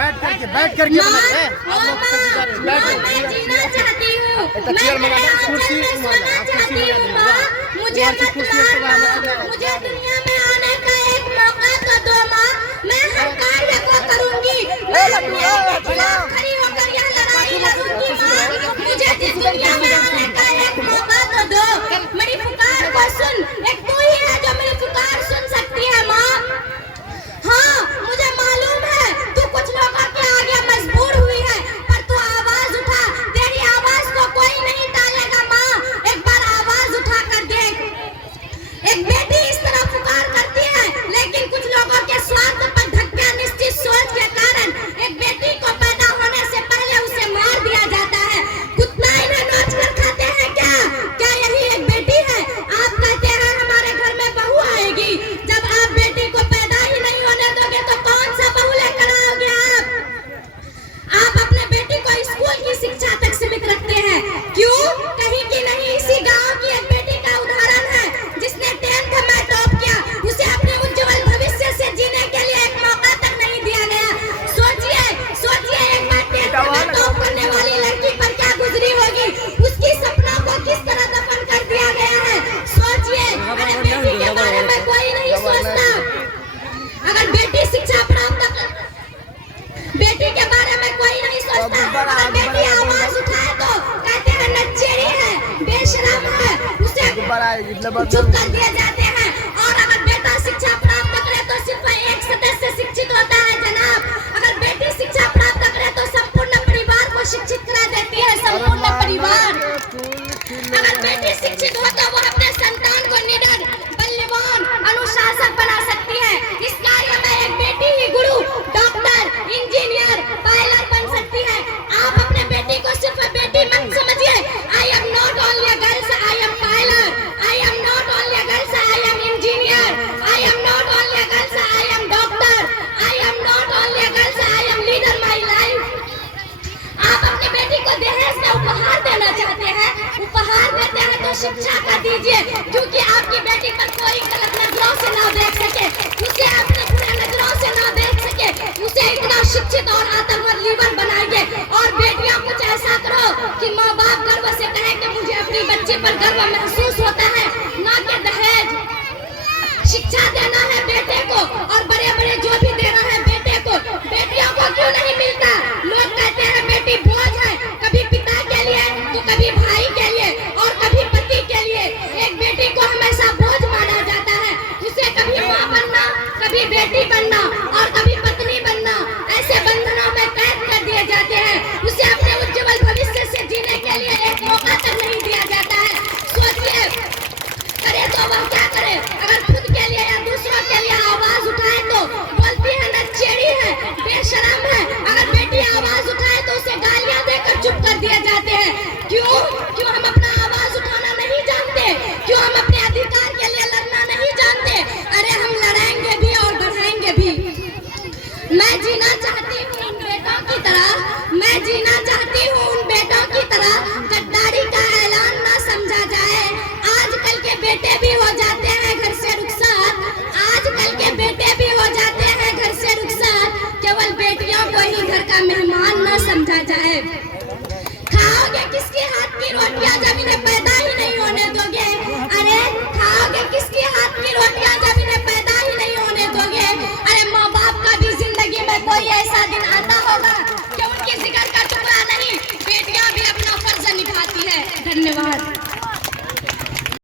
बैठ करके आप लोग बैठ जीना चाहती हूँ, चेयर मंगा दे, कुर्सी मुझे मुझे दुनिया में आने का एक मौका तो दो माँ, मैं हर कार्य को करूँगी, मैं खड़ी होकर यह लड़ाई लड़ूंगी माँ, मुझे इस दुनिया में आने का एक मौका तो दो, मेरी पुकार को सुन, एक तू ही है जो मेरी पुकार सुन सकती है माँ। हाँ मुझे मालूम है तू कुछ लोगों के आगे मजबूर हुई है, पर तू आवाज उठा, तेरी आवाज को कोई नहीं टालेगा माँ, एक बार आवाज उठा कर देख। एक बेटी इस तरह पुकार करती है, लेकिन कुछ लोगों के स्वार्थ पर धक्का निश्चित सोच के कारण एक बेटी को पैदा होने से पहले उसे मार दिया जाता है। कुत्ता इन्हें नोच कर खाते हैं क्या? क्या यही एक बेटी है? आप कहते हैं हमारे घर में बहू आएगी, जब आप बेटी को पैदा ही नहीं होने दोगे तो कौन सा बहू लेकर आओगे आप अपने बेटी को स्कूल की शिक्षा तक सीमित रखते हैं, क्यों? कहीं की नहीं, इसी गांव की एक बेटी का उदाहरण है जिसने 10th में टॉप किया, उसे अपने उज्जवल भविष्य से जीने के लिए एक मौका तक नहीं दिया गया। सोचिए एक बार 10th में टॉप करने वाली लड़की पर क्या गुजरी होगी, उसकी सपनों को किस तरह दफन कर दिया गया है। सोचिए, अरे बेटी के बारे में कोई नहीं सोचता। अगर बेटी शिक्षा प्राप्त कर, बेटी के बारे में कोई नहीं सोचता, अगर बेटी आवाज उठाए तो कहते हैं नच्चेरी है, बेशरम है, उसे चुप कर दिए जाते हैं। और अगर बेटा शिक्षा प्राप्त करे तो सिर्फ एक सदस्य शिक्षित होता है जनाब, अगर बेटी शिक्षा प्राप्त करे तो संपूर्ण परिवार को शिक्षित करा देती है, संपूर्ण परिवार। अगर बेटी शिक्षित हो तो वो अपने संतान को निडर, बलवान, अनुशासक बना सकती है। इस कार्य में एक बेटी ही गुरु, डॉक्टर, इंजीनियर, पायलट बन सकती है। आप अपने बेटी को सिर्फ बेटी मत समझिए। I am not only girls, I am pilot, I am not only girls, I am engineer, I am not only girls, I am doctor, I am not only girls, I am leader my life. आप अपनी बेटी को दहेज में उपहार देना चाहते हैं, उपहार देते हैं तो शिक्षा का दीजिए, क्योंकि आपकी बेटी पर कोई गलत नजरों से ना देख सके, उसे अपने बुरे नजरों से ना देख सके, उसे इतना शिक्षित और आत्मनिर्भर बनाइए। और बेटियां कुछ ऐसा करो कि माँ बाप गर्व से कहे कि मुझे अपनी बच्ची पर गर्व महसूस होता है, ना कि दहेज। शिक्षा देना है बेटे को, और बड़े बड़े जो भी देना है बेटे को, बेटियों को क्यों नहीं मिलता? लोग कहते हैं बेटी बोझ है, कभी पिता के लिए तो कभी भाई के लिए और कभी पति के लिए। एक बेटी को हमेशा बोझ माना जाता है, उसे कभी माँ बनना, कभी बेटी बनना।